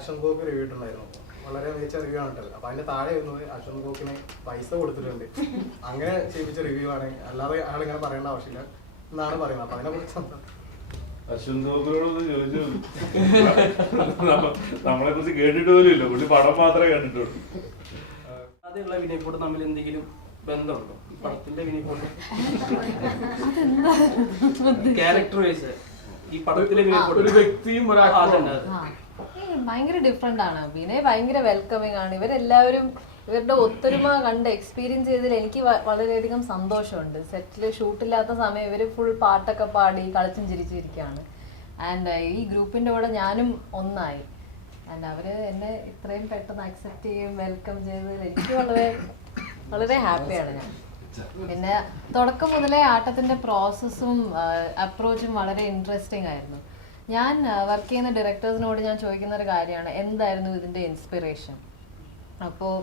Ashwanth Gopi review ഇട്ടുണ്ടായിരുന്നു. വളരെ മികച്ച review ആണ് ഇട്ടത്. അപ്പൊ അതിന്റെ താഴെ വരുന്നത് അശ്വന്ത് ഗോപിന് പൈസ കൊടുത്തിട്ടുണ്ട്, അങ്ങനെ ചെയ്യിപ്പിച്ച റിവ്യൂ ആണ്, അല്ലാതെ ആളിങ്ങനെ പറയേണ്ട ആവശ്യമില്ല എന്നാണ് പറയുന്നത്. അപ്പൊ അതിനെ കുറിച്ച് അശ്വന്ത് ഗോപിയോടൊന്ന് ചോദിച്ചു, നമ്മളെ കുറിച്ച് കേട്ടിട്ട് പോലും ഇല്ല, പുള്ളി പടം മാത്രമേ കണ്ടിട്ടുള്ളൂ. ആദ്യമുള്ള വിനയപ്പോട് തമ്മിൽ എന്തെങ്കിലും ബന്ധമുണ്ടോ? പടത്തിന്റെ വിനയപ്പോട് ക്യാരക്ടർ വൈസ് ഈ പടത്തിലെ വിനയപ്പോട് ഒരു വ്യക്തിയും ഭയങ്കര ഡിഫറെന്റ് ആണ്. വിനയ് ഭയങ്കര വെൽക്കമിങ് ആണ്. ഇവരെല്ലാവരും ഇവരുടെ ഒത്തൊരുമ കണ്ട് എക്സ്പീരിയൻസ് ചെയ്തതിൽ എനിക്ക് വളരെയധികം സന്തോഷമുണ്ട്. സെറ്റിൽ ഷൂട്ടില്ലാത്ത സമയം ഇവർ ഫുൾ പാട്ടൊക്കെ പാടി കളിച്ചും ചിരിച്ചിരിക്കുകയാണ്. ആൻഡ് ഈ ഗ്രൂപ്പിന്റെ കൂടെ ഞാനും ഒന്നായി. ആൻഡ് അവര് എന്നെ ഇത്രയും പെട്ടെന്ന് അക്സെപ്റ്റ് ചെയ്യും വെൽക്കം ചെയ്തതിൽ എനിക്ക് വളരെ വളരെ ഹാപ്പിയാണ് ഞാൻ. പിന്നെ തുടക്കം മുതലേ ആട്ടത്തിന്റെ പ്രോസസ്സും അപ്രോച്ചും വളരെ ഇൻട്രസ്റ്റിംഗ് ആയിരുന്നു. ഞാൻ വർക്ക് ചെയ്യുന്ന ഡയറക്ടേഴ്സിനോട് ഞാൻ ചോദിക്കുന്ന ഒരു കാര്യമാണ്, എന്തായിരുന്നു ഇതിന്റെ ഇൻസ്പിറേഷൻ? അപ്പോൾ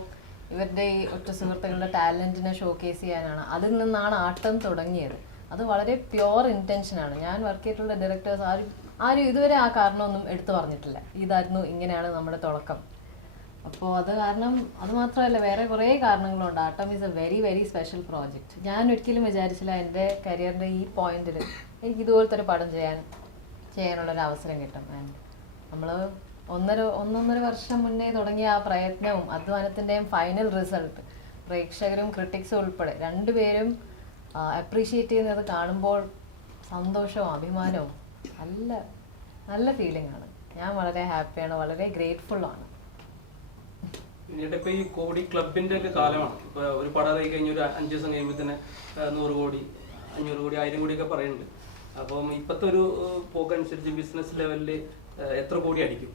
ഇവരുടെ ഈ ഒറ്റ സുഹൃത്തുക്കളുടെ ടാലന്റിനെ ഷോക്കേസ് ചെയ്യാനാണ്. അതിൽ നിന്നാണ് ആട്ടം തുടങ്ങിയത്. അത് വളരെ പ്യുവർ ഇന്റൻഷനാണ്. ഞാൻ വർക്ക് ചെയ്തിട്ടുള്ള ഡയറക്ടേഴ്സ് ആരും ഇതുവരെ ആ കാരണമൊന്നും എടുത്തു പറഞ്ഞിട്ടില്ല, ഇതായിരുന്നു ഇങ്ങനെയാണ് നമ്മുടെ തുടക്കം. അപ്പോൾ അത് കാരണം അത് മാത്രമല്ല, വേറെ കുറേ കാരണങ്ങളുണ്ട്. ആട്ടം is A very very special project. ഞാൻ ഒരിക്കലും വിചാരിച്ചില്ല എൻ്റെ കരിയറിൻ്റെ ഈ പോയിന്റിൽ എനിക്ക് ഇതുപോലത്തെ ഒരു പടം ചെയ്യാനുള്ളൊരു അവസരം കിട്ടും. ആൻഡ് നമ്മൾ ഒന്നൊന്നര വർഷം മുന്നേ തുടങ്ങിയ ആ പ്രയത്നവും അധ്വാനത്തിൻ്റെയും ഫൈനൽ റിസൾട്ട് പ്രേക്ഷകരും ക്രിട്ടിക്സും ഉൾപ്പെടെ രണ്ടുപേരും അപ്രീഷിയേറ്റ് ചെയ്യുന്നത് കാണുമ്പോൾ സന്തോഷവും അഭിമാനവും നല്ല നല്ല ഫീലിംഗ് ആണ്. ഞാൻ വളരെ ഹാപ്പിയാണ്, വളരെ ഗ്രേറ്റ്ഫുൾ ആണ്. പിന്നീട് ഇപ്പൊ ഈ കോടി ക്ലബിന്റെ ഒക്കെ കാലമാണ്. ഇപ്പൊ ഒരു പടം ആയി കഴിഞ്ഞ ഒരു 5 ദിവസം കഴിയുമ്പോൾ തന്നെ 100 കോടി 500 കോടി 1000 കോടി ഒക്കെ പറയുന്നുണ്ട്. അപ്പം ഇപ്പത്തെ ഒരു പോക്കനുസരിച്ച് ബിസിനസ് ലെവലില് എത്ര കോടി അടിക്കും?